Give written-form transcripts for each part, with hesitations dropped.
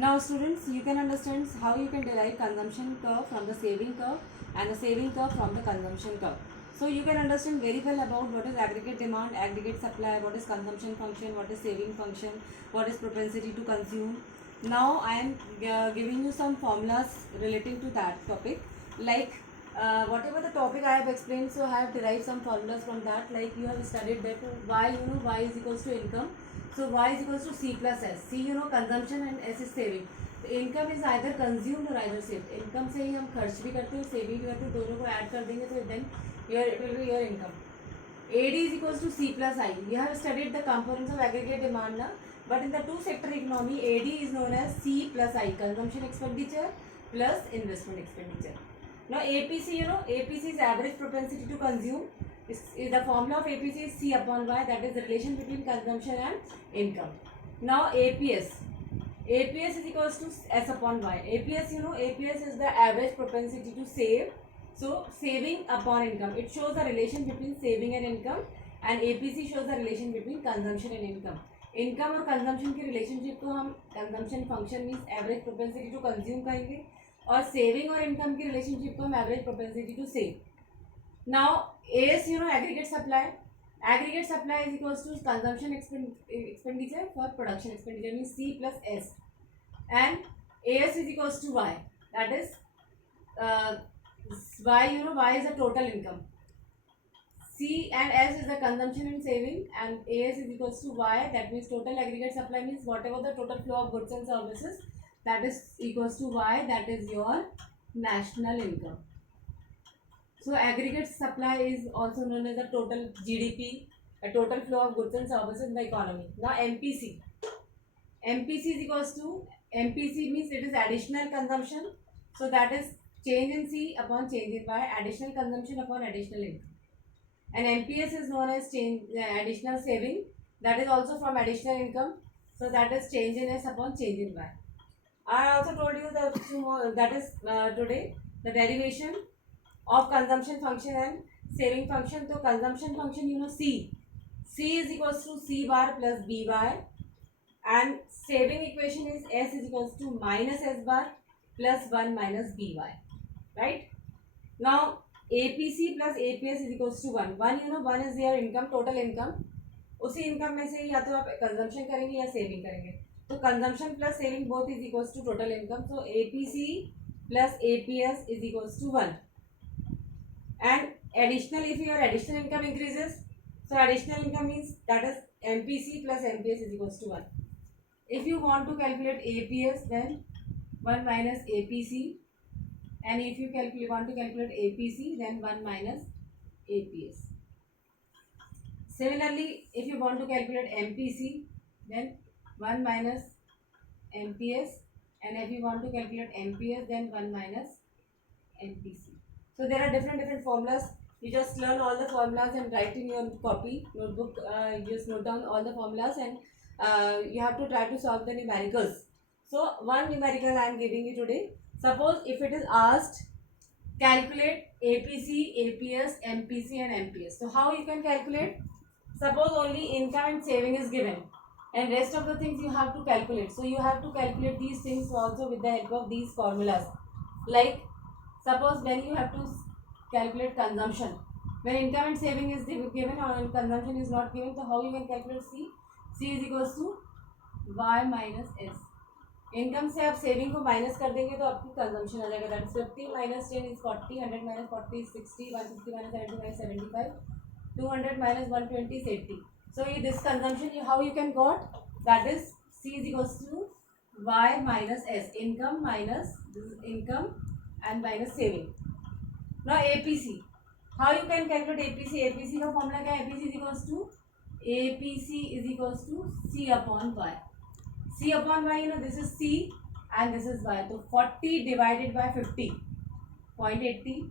Now students, you can understand how you can derive consumption curve from the saving curve and the saving curve from the consumption curve. So you can understand very well about what is aggregate demand, aggregate supply, what is consumption function, what is saving function, what is propensity to consume. Now I am giving you some formulas relating to that topic. Like whatever the topic I have explained, so I have derived some formulas from that. Like you have studied that y is equals to income. So y is equals to c plus s. C consumption and s is saving. तो income is either consumed और either saved. Income से ही हम खर्च भी करते हैं, saving भी करते हैं, दोनों को ऐड कर देंगे तो then it will be your income. AD is equals to C plus I. You have studied the components of aggregate demand now, but in the two sector economy, AD is known as C plus I, consumption expenditure plus investment expenditure. Now APC, APC is average propensity to consume. The formula of APC is C upon Y, that is the relation between consumption and income. Now APS is equals to S upon Y. APS, APS is the average propensity to save. So saving upon income, it shows the relation between saving and income, and APC shows the relation between consumption and income. Income और consumption की relationship को हम consumption function means average propensity to consume कहेंगे, और saving और income की relationship को हम average propensity to save. Now as aggregate supply. Aggregate supply is equals to consumption expenditure for production expenditure, means C plus S, and AS is equals to Y, that is Y, Y is the total income. C and S is the consumption and saving, and AS is equals to Y, that means total aggregate supply, means whatever the total flow of goods and services, that is equals to Y, that is your national income. So aggregate supply is also known as the total GDP, a total flow of goods and services in the economy. Now MPC is equals to, MPC means it is additional consumption, so that is change in C upon change in Y, additional consumption upon additional income. And MPS is known as additional saving, that is also from additional income, so that is change in S upon change in Y. I also told you that is today the derivation of consumption function and saving function. So consumption function, C is equals to C bar plus B bar, and saving equation is S is equals to minus S bar plus 1 minus B bar, right? Now APC plus APS is equals to 1. 1 is your income, total income. उसी income में से या तो आप consumption करेंगे या saving करेंगे, तो consumption plus saving both is equals to total income. So APC plus APS is equals to 1. And additional, if your additional income increases, so additional income means that is MPC plus MPS is equals to 1. If you want to calculate APS, then 1 minus APC, and if you want to calculate APC, then 1 minus APS. Similarly, if you want to calculate MPC, then 1 minus MPS, and if you want to calculate MPS, then 1 minus MPC. So there are different formulas. You just learn all the formulas and write in your copy notebook. You just note down all the formulas, and you have to try to solve the numericals. So one numerical I am giving you today. Suppose if it is asked, calculate APC, APS, MPC and MPS. So how you can calculate? Suppose only income and saving is given, and rest of the things you have to calculate. So you have to calculate these things also with the help of these formulas. Like suppose when you have to calculate consumption, when income and saving is given or consumption is not given, so how you can calculate C? C is equals to Y minus S. Income से आप saving को minus कर देंगे तो आपकी consumption आ जाएगा. That is 50 minus 10 is 40, 100 minus 40 is 60, 150 minus 70 minus 75, 200 minus 120 is 80. So this consumption, how you can got, that is C is equals to Y minus S, income minus this is income and minus saving. Now APC, how you can calculate APC? APC का formula क्या है? APC is equals to C upon Y. C upon Y, this is C and this is Y. So 40 divided by 50, 0.80,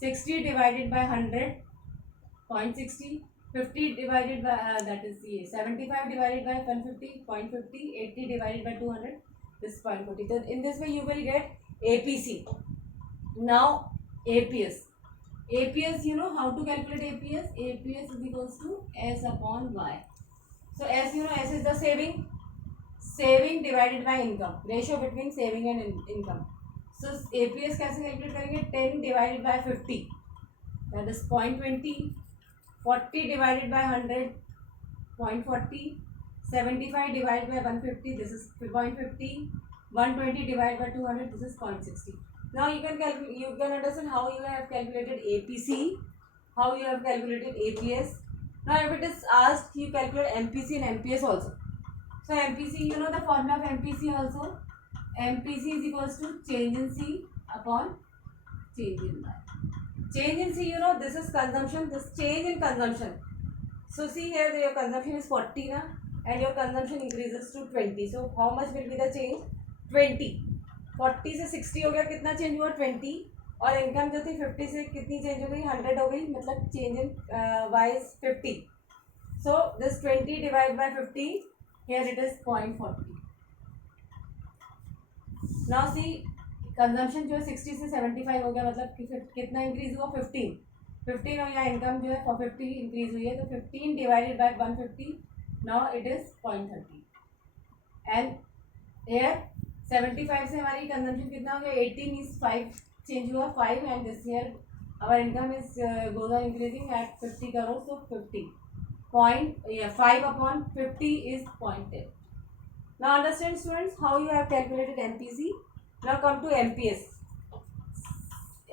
60 divided by 100, 0.60, 50 divided by that is 75 divided by 150, 0.50, 80 divided by 200, this is 0.40. So in this way you will get APC. Now APS. APS, how to calculate APS? APS is equals to S upon Y. So S, S is the saving. Saving divided by income, ratio between saving and income. So APS कैसे calculate करेंगे? 10 divided by 50 that is 0.20, 40 divided by 100 0.40, 75 divided by 150, this is 0.50, 120 divided by 200, this is 0.60. Now you can understand how you have calculated APC, how you have calculated APS. Now if it is asked you calculate MPC and MPS also. So MPC, you know the formula of MPC also. MPC is equals to change in C upon change in Y. Change in C, you know, this is consumption, this change in consumption. So see here, your consumption is 40 na, and your consumption increases to 20. So how much will be the change? 20. 40 से 60 हो गया, कितना change हुआ? 20. और income जो थी 50 से कितनी चेंज हो गई? 100 हो गई, मतलब change in y is 50. So this 20 divided by 50, here it is 0.40. Now see, consumption जो है 60 से 75 हो गया, मतलब कितना इंक्रीज हुआ? 15 और यहाँ इनकम जो है 50 इंक्रीज हुई है, तो 15 divided by 150, now it is 0.30. And here 75 से हमारी कंजम्पशन कितना हो गया? 18 इज 5 चेंज हुआ, 5, and this year our income is goes on increasing at 50 crore, so 5 upon 50 is 0.10. Now understand students how you have calculated MPC. Now come to MPS.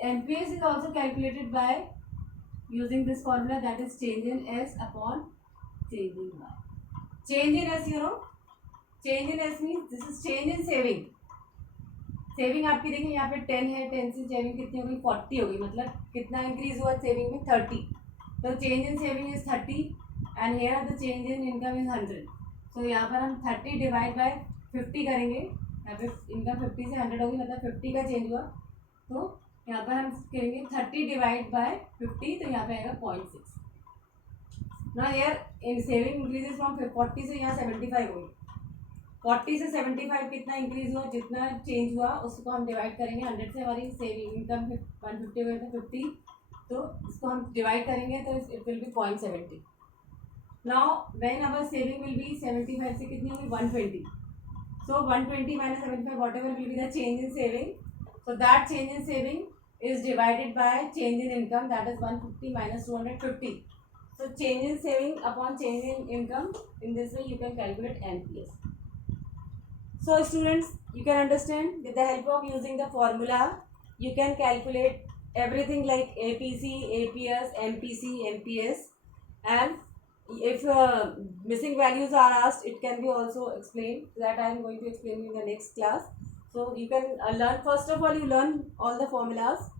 MPS is also calculated by using this formula, that is change in S upon change in Y. Change in S, you know, change in S means this is change in saving. Saving आपकी देखिए यहाँ पे 10 है, 10 से saving कितनी हो गई? 40 हो गई, मतलब कितना इंक्रीज हुआ सेविंग में? 30. तो change in saving is 30 and here the change in income is 100. So यहाँ पर हम 30 डिवाइड बाय 50 करेंगे. यहाँ पे इनकम 50 से 100 होगी, मतलब 50 का चेंज हुआ, तो यहाँ पर हम करेंगे 30 डिवाइड बाय 50, तो यहाँ पे आएगा 0.6. ना here in saving increases from 40 से यहाँ 75 होगी. 40 से 75 कितना इंक्रीज हुआ? जितना चेंज हुआ उसको हम डिवाइड करेंगे 100 से. हमारी सेविंग इनकम 150 हुए थे 50, तो इसको हम डिवाइड करेंगे तो it will B 0.70. Now when our saving will be 75 से कितनी होगी? 120. सो 120 minus 75, what ever will be the change in saving. So that change in saving is divided by change in income, that is 150 minus 250. So change in saving upon change in income, in this way you can calculate NPS. So students, you can understand with the help of using the formula, you can calculate everything like APC, APS, MPC, MPS, and if missing values are asked, it can be also explained. That I am going to explain in the next class. So you can learn, first of all you learn all the formulas,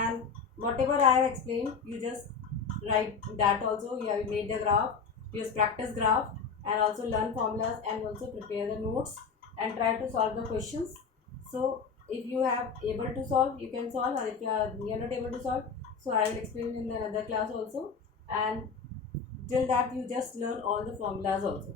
and whatever I have explained, you just write that also. You have made the graph, use practice graph, and also learn formulas, and also prepare the notes and try to solve the questions. So if you have able to solve, you can solve, or if you are not able to solve, so I will explain in another class also, and till that you just learn all the formulas also.